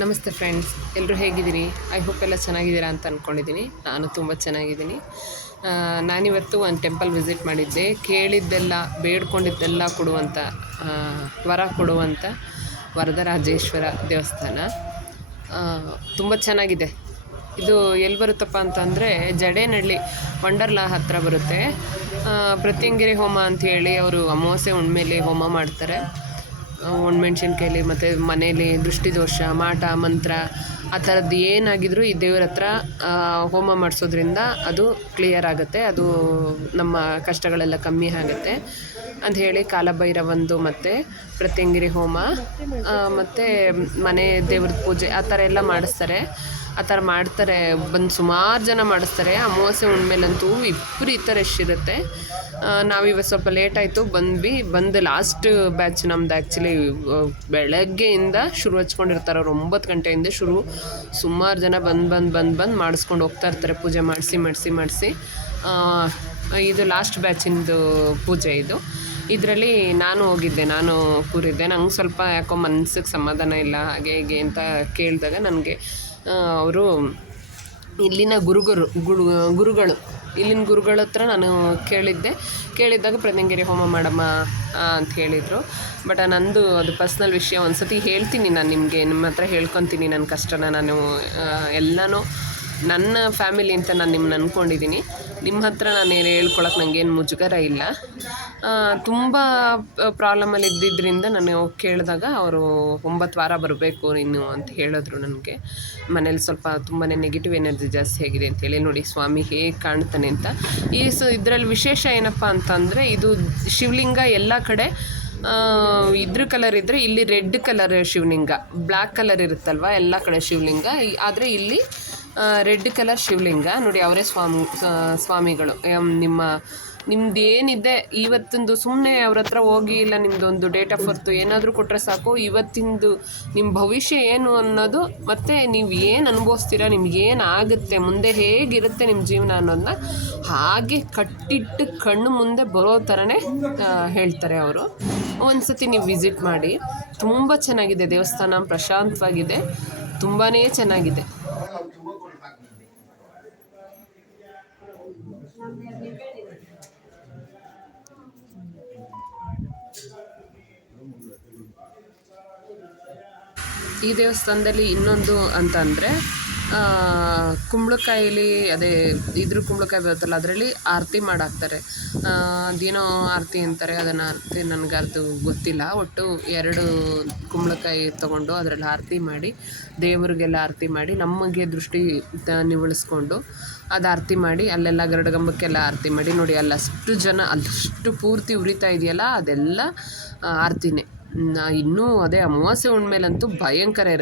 ನಮಸ್ತೆ ಫ್ರೆಂಡ್ಸ್ ಎಲ್ಲರೂ ಹೇಗಿದ್ದೀರಿ? ಐ ಹೋಪ್ ಎಲ್ಲ ಚೆನ್ನಾಗಿದ್ದೀರಾ ಅಂತ ಅಂದ್ಕೊಂಡಿದ್ದೀನಿ ನಾನು ತುಂಬ ಚೆನ್ನಾಗಿದ್ದೀನಿ. ನಾನಿವತ್ತು ಒಂದು ಟೆಂಪಲ್ ವಿಸಿಟ್ ಮಾಡಿದ್ದೆ. ಕೇಳಿದ್ದೆಲ್ಲ, ಬೇಡ್ಕೊಂಡಿದ್ದೆಲ್ಲ ಕೊಡುವಂಥ ವರ ಕೊಡುವಂಥ ವರದರಾಜೇಶ್ವರ ದೇವಸ್ಥಾನ. ತುಂಬ ಚೆನ್ನಾಗಿದೆ. ಇದು ಎಲ್ಲಿ ಬರುತ್ತಪ್ಪ ಅಂತಂದರೆ, ಜಡೇನಹಳ್ಳಿ, ವಂಡರ್ಲಾ ಹತ್ತಿರ ಬರುತ್ತೆ. ಪ್ರತ್ಯಂಗಿರಿ ಹೋಮ ಅಂತ ಹೇಳಿ ಅವರು ಅಮಾವಾಸ್ಯೆ ಹುಣ್ಮೇಲೆ ಹೋಮ ಮಾಡ್ತಾರೆ. ಒಣಮೆಣ್ಸಿನ್ಕಾಯಲ್ಲಿ ಮತ್ತು ಮನೇಲಿ ದೃಷ್ಟಿದೋಷ ಮಾಟ ಮಂತ್ರ ಆ ಥರದ್ದು ಏನಾಗಿದ್ರೂ ಈ ದೇವ್ರ ಹತ್ರ ಹೋಮ ಮಾಡಿಸೋದ್ರಿಂದ ಅದು ಕ್ಲಿಯರ್ ಆಗುತ್ತೆ, ಅದು ನಮ್ಮ ಕಷ್ಟಗಳೆಲ್ಲ ಕಮ್ಮಿ ಆಗುತ್ತೆ ಅಂತ ಹೇಳಿ ಕಾಲಭೈರವಂದು ಮತ್ತು ಪ್ರತ್ಯಂಗಿರಿ ಹೋಮ ಮತ್ತು ಮನೆ ದೇವ್ರದ ಪೂಜೆ ಆ ಥರ ಎಲ್ಲ ಮಾಡಿಸ್ತಾರೆ. ಆ ಥರ ಮಾಡ್ತಾರೆ, ಬಂದು ಸುಮಾರು ಜನ ಮಾಡಿಸ್ತಾರೆ. ಅಮಾವಾಸ್ಯೆ ಹುಣ್ಮೇಲಂತೂ ವಿಪರೀತ ರಶ್ ಇರುತ್ತೆ. ನಾವಿವತ್ತು ಸ್ವಲ್ಪ ಲೇಟ್ ಆಯಿತು, ಬಂದ್ವಿ, ಬಂದು ಲಾಸ್ಟ್ ಬ್ಯಾಚ್ ನಮ್ದು ಆ್ಯಕ್ಚುಲಿ ಬೆಳಗ್ಗೆಯಿಂದ ಶುರು ಹಚ್ಕೊಂಡಿರ್ತಾರೆ ಅವ್ರು ಒಂಬತ್ತು ಗಂಟೆಯಿಂದ ಶುರು. ಸುಮಾರು ಜನ ಬಂದು ಬಂದು ಬಂದು ಬಂದು ಮಾಡಿಸ್ಕೊಂಡು ಹೋಗ್ತಾ ಇರ್ತಾರೆ, ಪೂಜೆ ಮಾಡಿಸಿ ಮಾಡಿಸಿ ಮಾಡಿಸಿ. ಇದು ಲಾಸ್ಟ್ ಬ್ಯಾಚಿಂದು ಪೂಜೆ ಇದು. ಇದರಲ್ಲಿ ನಾನು ಹೋಗಿದ್ದೆ, ನಾನು ಕೂರಿದ್ದೆ. ನಂಗೆ ಸ್ವಲ್ಪ ಯಾಕೋ ಮನ್ಸಿಗೆ ಸಮಾಧಾನ ಇಲ್ಲ, ಹಾಗೆ ಹೀಗೆ ಅಂತ ಕೇಳಿದಾಗ ನನಗೆ ಅವರು ಇಲ್ಲಿನ ಗುರುಗರು, ಗುರು, ಗುರುಗಳು. ಇಲ್ಲಿನ ಗುರುಗಳ ಹತ್ರ ನಾನು ಕೇಳಿದ್ದೆ. ಕೇಳಿದ್ದಾಗ ಪ್ರಜ್ಞಂಗಿರಿ ಹೋಮ ಮಾಡಮ್ಮ ಅಂತ ಹೇಳಿದರು. ಬಟ್ ನಂದು ಅದು ಪರ್ಸ್ನಲ್ ವಿಷಯ ಒಂದು ಸತಿ ಹೇಳ್ತೀನಿ ನಾನು ನಿಮಗೆ, ನಿಮ್ಮ ಹತ್ರ ಹೇಳ್ಕೊತೀನಿ ನನ್ನ ಕಷ್ಟನ ನಾನು ಎಲ್ಲನೂ. ನನ್ನ ಫ್ಯಾಮಿಲಿ ಅಂತ ನಾನು ನಿಮ್ಮನ್ನ ಅಂದ್ಕೊಂಡಿದ್ದೀನಿ ನಿಮ್ಮ ಹತ್ರ ನಾನು ಏನು ಹೇಳ್ಕೊಳಕ್ಕೆ ನನಗೇನು ಮುಜುಗರ ಇಲ್ಲ. ತುಂಬ ಪ್ರಾಬ್ಲಮಲ್ಲಿ ಇದ್ದಿದ್ದರಿಂದ ನಾನು ಕೇಳಿದಾಗ ಅವರು ಒಂಬತ್ತು ವಾರ ಬರಬೇಕು ನೀನು ಅಂತ ಹೇಳಿದ್ರು ನನಗೆ. ಮನೇಲಿ ಸ್ವಲ್ಪ ತುಂಬಾ ನೆಗೆಟಿವ್ ಎನರ್ಜಿ ಜಾಸ್ತಿ ಆಗಿದೆ ಅಂತೇಳಿ ನೋಡಿ ಸ್ವಾಮಿ ಹೇಗೆ ಕಾಣ್ತಾನೆ ಅಂತ. ಈ ಸೊ, ಇದರಲ್ಲಿ ವಿಶೇಷ ಏನಪ್ಪ ಅಂತಂದರೆ ಇದು ಶಿವಲಿಂಗ ಎಲ್ಲ ಕಡೆ ಇದ್ರ ಕಲರ್ ಇದ್ದರೆ ಇಲ್ಲಿ red colour Shivalinga black colour ಇರುತ್ತಲ್ವ ಎಲ್ಲ ಕಡೆ ಶಿವಲಿಂಗ. ಆದರೆ ಇಲ್ಲಿ ರೆಡ್ ಕಲರ್ ಶಿವಲಿಂಗ. ನೋಡಿ, ಅವರೇ ಸ್ವಾಮಿ ಸ್ವಾಮಿಗಳು. ನಿಮ್ಮ ನಿಮ್ದು ಏನಿದೆ ಇವತ್ತಿಂದು ಸುಮ್ಮನೆ ಅವ್ರ ಹತ್ರ ಹೋಗಿ ಇಲ್ಲ ನಿಮ್ಮದೊಂದು ಡೇಟ್ ಆಫ್ ಬರ್ತು ಏನಾದರೂ ಕೊಟ್ಟರೆ ಸಾಕು. ಇವತ್ತಿಂದು ನಿಮ್ಮ ಭವಿಷ್ಯ ಏನು ಅನ್ನೋದು ಮತ್ತು ನೀವು ಏನು ಅನುಭವಿಸ್ತೀರಾ, ನಿಮ್ಗೆ ಏನು ಆಗುತ್ತೆ, ಮುಂದೆ ಹೇಗಿರುತ್ತೆ ನಿಮ್ಮ ಜೀವನ ಅನ್ನೋದನ್ನ ಹಾಗೆ ಕಟ್ಟಿಟ್ಟು ಕಣ್ಣು ಮುಂದೆ ಬರೋ ಥರನೇ ಹೇಳ್ತಾರೆ ಅವರು. ಒಂದು ಸತಿ ನೀವು ವಿಸಿಟ್ ಮಾಡಿ. ತುಂಬ ಚೆನ್ನಾಗಿದೆ ದೇವಸ್ಥಾನ, ಪ್ರಶಾಂತವಾಗಿದೆ. ತುಂಬಾ ಚೆನ್ನಾಗಿದೆ. ಈ ದೇವಸ್ಥಾನದಲ್ಲಿ ಇನ್ನೊಂದು ಅಂತಂದರೆ ಕುಂಬಳಕಾಯಲ್ಲಿ ಕುಂಬಳಕಾಯಿಲಿ ಅದೇ ಇದ್ರ ಕುಂಬಳಕಾಯಿ ಬರುತ್ತಲ್ಲ, ಅದರಲ್ಲಿ ಆರತಿ ಮಾಡಾಕ್ತಾರೆ. ಅದೇನೋ ಆರತಿ ಅಂತಾರೆ, ಅದನ್ನು ಆರತಿ ನನಗೆ ಅದು ಗೊತ್ತಿಲ್ಲ. ಒಟ್ಟು ಎರಡು ಕುಂಬಳಕಾಯಿ ತೊಗೊಂಡು ಅದರಲ್ಲಿ ಆರತಿ ಮಾಡಿ, ದೇವರಿಗೆಲ್ಲ ಆರತಿ ಮಾಡಿ, ನಮಗೆ ದೃಷ್ಟಿ ನಿವಳಿಸ್ಕೊಂಡು ಅದು ಆರತಿ ಮಾಡಿ, ಅಲ್ಲೆಲ್ಲ ಗರಡಗಂಬಕ್ಕೆಲ್ಲ ಆರತಿ ಮಾಡಿ, ನೋಡಿ ಅಲ್ಲಷ್ಟು ಜನ, ಅಲ್ಲಷ್ಟು ಪೂರ್ತಿ ಉರಿತಾ ಇದೆಯಲ್ಲ, ಅದೆಲ್ಲ ಆರತಿನೇ. ನಾ ಇನ್ನೂ ಅದೇ ಅಮಾವಾಸ್ಯೆ ಹುಣ್ಮೇಲಂತೂ ಭಯಂಕರ ಇರುತ್ತೆ.